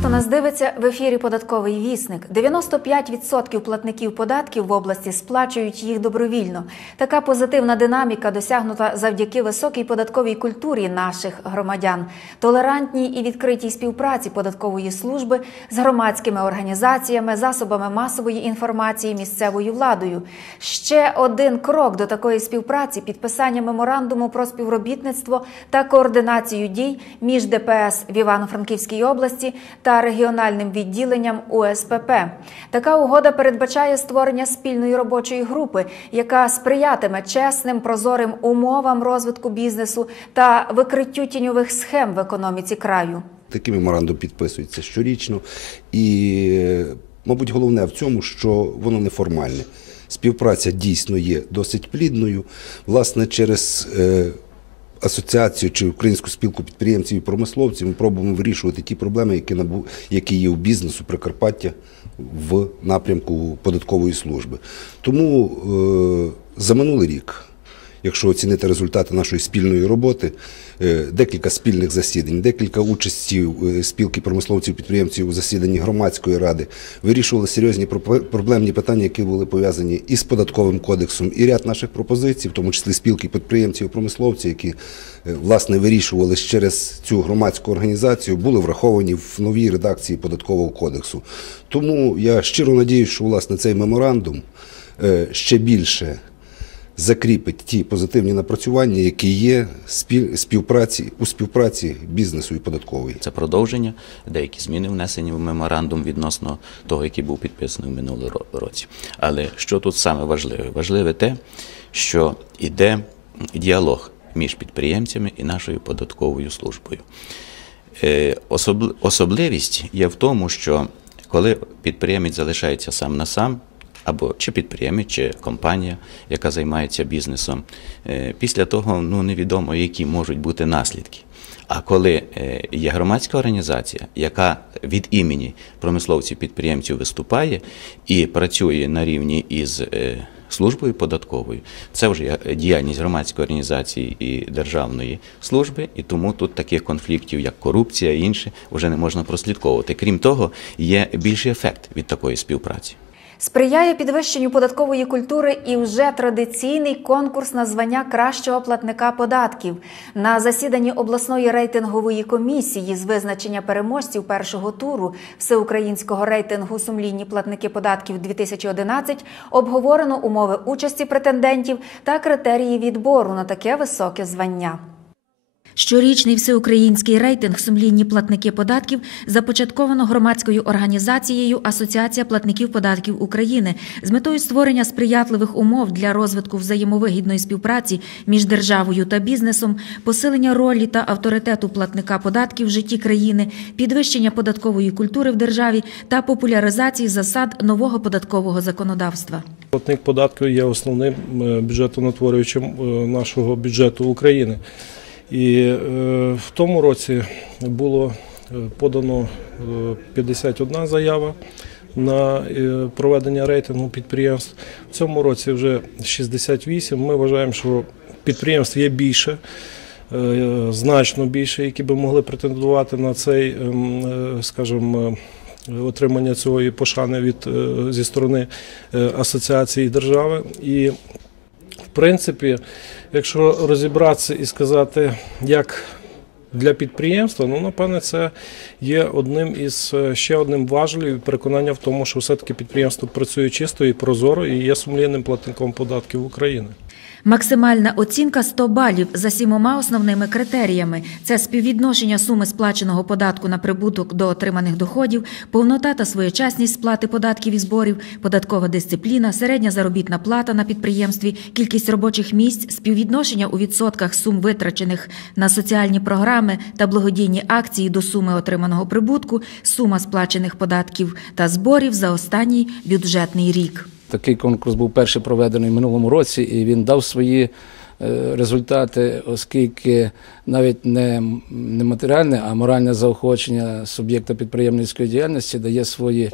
Хто нас дивиться в ефірі Податковий вісник. 95% платників податків в області сплачують їх добровільно. Така позитивна динаміка досягнута завдяки високій податковій культурі наших громадян, толерантній і відкритій співпраці податкової служби з громадськими організаціями, засобами масової інформації, місцевою владою. Ще один крок до такої співпраці підписання меморандуму про співробітництво та координацію дій між ДПС в Івано-Франківській області та регіональним відділенням УСПП. Така угода передбачає створення спільної робочої групи, яка сприятиме чесним прозорим умовам розвитку бізнесу та викриттю тіньових схем в економіці краю. Такий меморандум підписується щорічно, і, мабуть, головне в цьому, що воно неформальне. Співпраця дійсно є досить плідною. Власне, через е, асоціацію чи українську спілку підприємців і промисловців ми пробуємо вирішувати ті проблеми, які набу, які є у бізнесу Прикарпаття в напрямку податкової служби. Тому е, за минулий рік якщо оцінити результати нашої спільної роботи, декілька спільних засідань, декілька участі е, спілки промисловців підприємців у засіданні громадської ради вирішували серйозні проблемні питання, які були пов'язані із податковим кодексом, і ряд наших пропозицій, в тому числі спілки підприємців і промисловців, які е, власне вирішувалися через цю громадську організацію, були враховані в новій редакції податкового кодексу. Тому я щиро надіюся, що власне цей меморандум ще більше закріпить ті позитивні напрацювання, які є співпраці у співпраці бізнесу і податкової. Це продовження, деякі зміни внесені в меморандум відносно того, який був підписаний в минулому році. Але що тут саме важливе? Важливе те, що йде діалог між підприємцями і нашою податковою службою. Е, особливість є в тому, що коли підприємець залишається сам на сам, або чи підприємець, чи компанія, яка займається бізнесом. Е, після того ну невідомо, які можуть бути наслідки. А коли е, є громадська організація, яка від імені промисловців підприємців виступає і працює на рівні із е, службою податковою, це вже діяльність громадської організації і державної служби, і тому тут таких конфліктів, як корупція і інше, вже не можна прослідковувати. Крім того, є більший ефект від такої співпраці. Сприяє підвищенню податкової культури і вже традиційний конкурс на звання кращого платника податків на засіданні обласної рейтингової комісії з визначення переможців першого туру всеукраїнського рейтингу сумлінні платники податків 2011 обговорено умови участі претендентів та критерії відбору на таке високе звання. Щорічний всеукраїнський рейтинг сумлінні платники податків започатковано громадською організацією Асоціація платників податків України з метою створення сприятливих умов для розвитку взаємовигідної співпраці між державою та бізнесом, посилення ролі та авторитету платника податків в житті країни, підвищення податкової культури в державі та популяризації засад нового податкового законодавства. Платник податків є основним е, бюджетонатворюючим е, нашого бюджету України. І е, в тому році було е, подано 51 е, заява на проведення рейтингу підприємств. В цьому році вже 68. Ми вважаємо, що підприємств є більше. Значно більше, які би могли претендувати на цей, ем, скажімо, отримання цієї пошани від зі сторони асоціації держави. І в принципі, якщо розібратися і сказати, як для підприємства, ну напевне, це є одним із ще одним важливим переконання в тому, що все-таки підприємство працює чисто і прозоро і є сумлінним платником податків України. Максимальна оцінка 100 балів за сімома основними критеріями: це співвідношення суми сплаченого податку на прибуток до отриманих доходів, повнота та своєчасність сплати податків і зборів, податкова дисципліна, середня заробітна плата на підприємстві, кількість робочих місць, співвідношення у відсотках сум витрачених на соціальні програми та благодійні акції до суми отриманого прибутку, сума сплачених податків та зборів за останній бюджетний рік. Такий конкурс був перший проведений в минулому році, і він дав свої е, результати, оскільки навіть не не матеріальне, а моральне заохочення суб'єкта підприємницької діяльності дає свої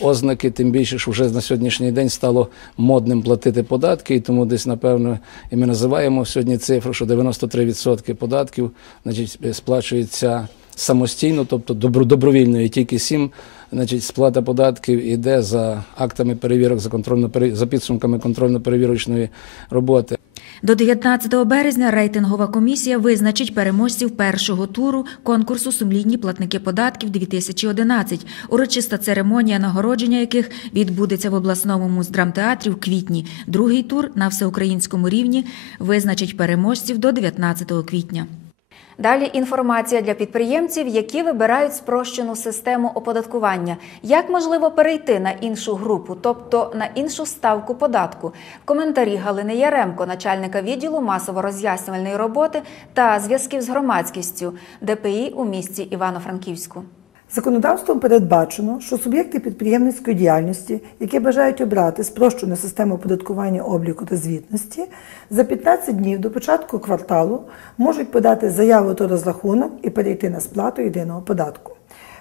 ознаки, тим більше, що вже на сьогоднішній день стало модним платити податки, і тому десь, напевно, і ми називаємо сьогодні цифру, що 93% податків значить, сплачується самостійно, тобто добро- добровільно, і тільки 7 значить, сплата податків іде за актами перевірок, за, контрольно, за підсумками контрольно-перевірочної роботи. До 19 березня рейтингова комісія визначить переможців першого туру конкурсу Сумлінні платники податків 2011 Урочиста церемонія нагородження яких відбудеться в обласному муздрамтеатрі в квітні. Другий тур на всеукраїнському рівні визначить переможців до 19 квітня. Далі інформація для підприємців, які вибирають спрощену систему оподаткування. Як можливо перейти на іншу групу, тобто на іншу ставку податку? В коментарі Галини Яремко, начальника відділу масово-роз'яснювальної роботи та зв'язків з громадськістю ДПІ у місті Івано-Франківську. Законодавством передбачено, що суб'єкти підприємницької діяльності, які бажають обрати спрощену систему оподаткування обліку та звітності, за 15 днів до початку кварталу можуть подати заяву та розрахунок і перейти на сплату єдиного податку.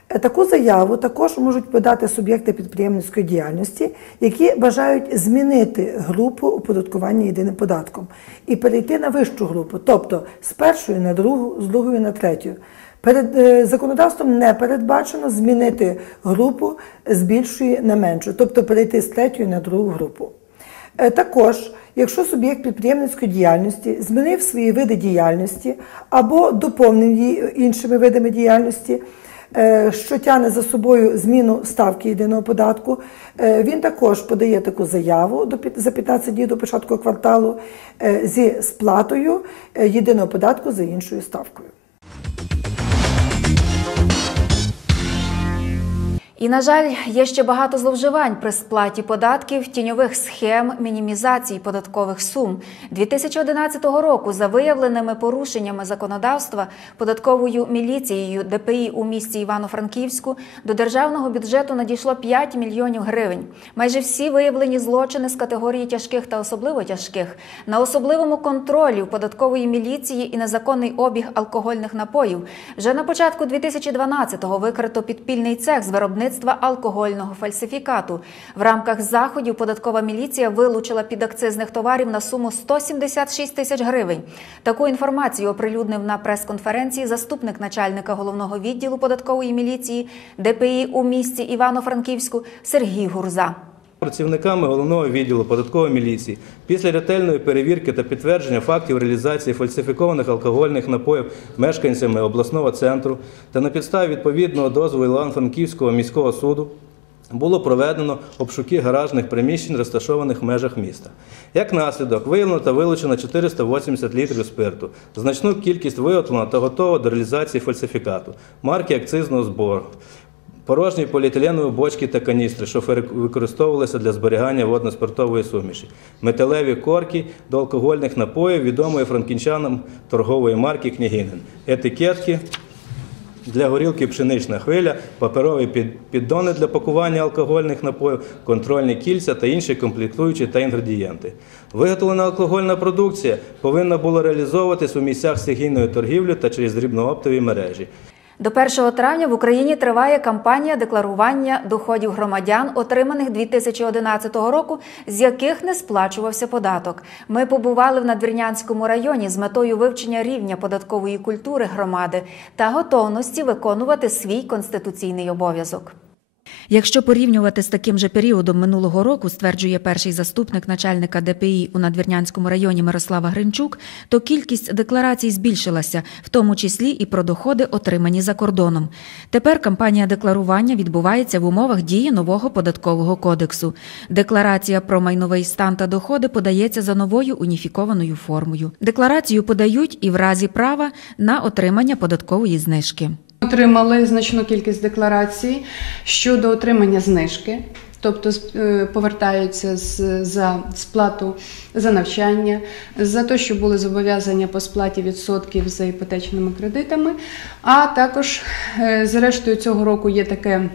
Е, Таку заяву також можуть подати суб'єкти підприємницької діяльності, які бажають змінити групу оподаткування єдиним податком і перейти на вищу групу, тобто з першої на другу, з другої на третю. Перед е, законодавством не передбачено змінити групу з більшої на меншу, тобто перейти з третьої на другу групу. Е, Також, якщо суб'єкт підприємницької діяльності змінив свої види діяльності або доповнив її іншими видами діяльності, е, що тягне за собою зміну ставки єдиного податку, він також подає таку заяву за 15 днів до початку кварталу зі сплатою єдиного податку за іншою ставкою. І, на жаль, є ще багато зловживань при сплаті податків, тіньових схем, мінімізації податкових сум. 2011 року за виявленими порушеннями законодавства податковою міліцією ДПІ у місті Івано-Франківську до державного бюджету надійшло 5 мільйонів гривень. Майже всі виявлені злочини з категорії тяжких та особливо тяжких на особливому контролі у податкової міліції і незаконний обіг алкогольних напоїв. Вже на початку 2012-го викрито підпільний цех з виробництва алкогольного фальсифікату. В рамках заходів податкова міліція вилучила підакцизних товарів на суму 176 тисяч гривень. Таку інформацію оприлюднив на прес-конференції заступник начальника головного відділу податкової міліції ДПІ у місті Івано-Франківську Сергій Гурза. Працівниками головного відділу податкової міліції після ретельної перевірки та підтвердження фактів реалізації фальсифікованих алкогольних напоїв мешканцями обласного центру та на підставі відповідного дозволу Івано-Франківського міського суду було проведено обшуки гаражних приміщень, розташованих в межах міста. Як наслідок, виявлено та вилучено 480 літрів спирту, значну кількість виготовлено та готово до реалізації фальсифікату, марки акцизного збору, порожні поліетиленові бочки та каністри, що використовувалися для зберігання водно-спиртової суміші, металеві корки до алкогольних напоїв відомої франківчанам торгової марки Княгинин, етикетки для горілки пшенична хвиля, паперові під- піддони для пакування алкогольних напоїв, контрольні кільця та інші комплектуючі та інгредієнти. Виготовлена алкогольна продукція повинна була реалізовуватись у місцях стихійної торгівлі та через дрібнооптові мережі. До 1 травня в Україні триває кампанія декларування доходів громадян, отриманих 2011 року, з яких не сплачувався податок. Ми побували в Надвірнянському районі з метою вивчення рівня податкової культури громади та готовності виконувати свій конституційний обов'язок. Якщо порівнювати з таким же періодом минулого року, стверджує перший заступник начальника ДПІ у Надвірнянському районі Мирослава Гринчук, то кількість декларацій збільшилася, в тому числі і про доходи, отримані за кордоном. Тепер кампанія декларування відбувається в умовах дії нового податкового кодексу. Декларація про майновий стан та доходи подається за новою уніфікованою формою. Декларацію подають і в разі права на отримання податкової знижки. Отримали значну кількість декларацій щодо отримання знижки, тобто е, повертаються за сплату за навчання, за те, що були зобов'язання по сплаті відсотків за іпотечними кредитами. А також, е, зрештою, цього року є таке.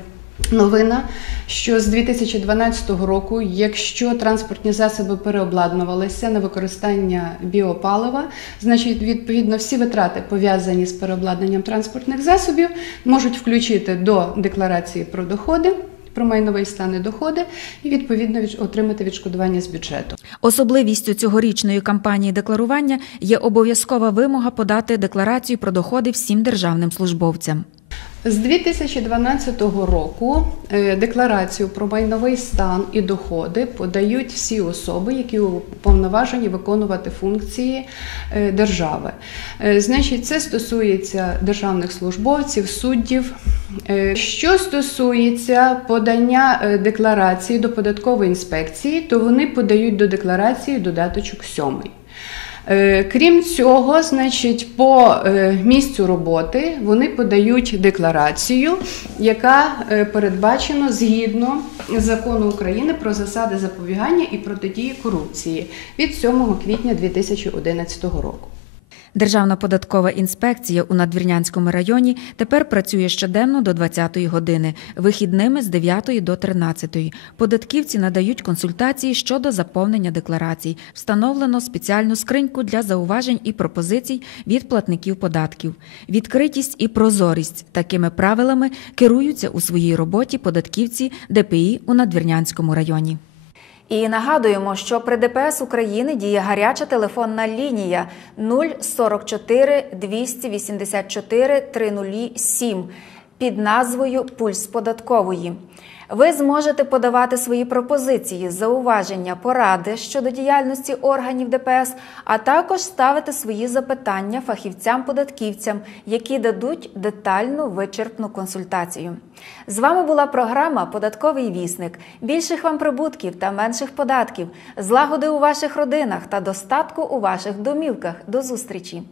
Новина, що з 2012 року, якщо транспортні засоби переобладнувалися на використання біопалива, значить відповідно всі витрати пов'язані з переобладнанням транспортних засобів можуть включити до декларації про доходи. Про майновий стан і доходи і відповідно отримати відшкодування з бюджету. Особливістю цьогорічної кампанії декларування є обов'язкова вимога подати декларацію про доходи всім державним службовцям. З 2012 року е, декларацію про майновий стан і доходи подають всі особи, які уповноважені виконувати функції е, держави. Е, Значить, це стосується державних службовців, суддів. Що стосується подання декларації до податкової інспекції, то вони подають до декларації додаточок 7. Е, Крім цього, значить, по е, місцю роботи вони подають декларацію, яка е, передбачена згідно закону України про засади запобігання і протидії корупції від 7 квітня 2011 року. Державна податкова інспекція у Надвірнянському районі тепер працює щоденно до 20-ї години, вихідними з 9 до 13. Податківці надають консультації щодо заповнення декларацій. Встановлено спеціальну скриньку для зауважень і пропозицій від платників податків. Відкритість і прозорість такими правилами керуються у своїй роботі податківці ДПІ у Надвірнянському районі. І нагадуємо, що при ДПС України діє гаряча телефонна лінія 044 284 307 під назвою Пульс податкової. Ви зможете подавати свої пропозиції, зауваження, поради щодо діяльності органів ДПС, а також ставити свої запитання фахівцям-податківцям, які дадуть детальну вичерпну консультацію. З вами була програма Податковий вісник. Більших вам прибутків та менших податків, злагоди у ваших родинах та достатку у ваших домівках. До зустрічі!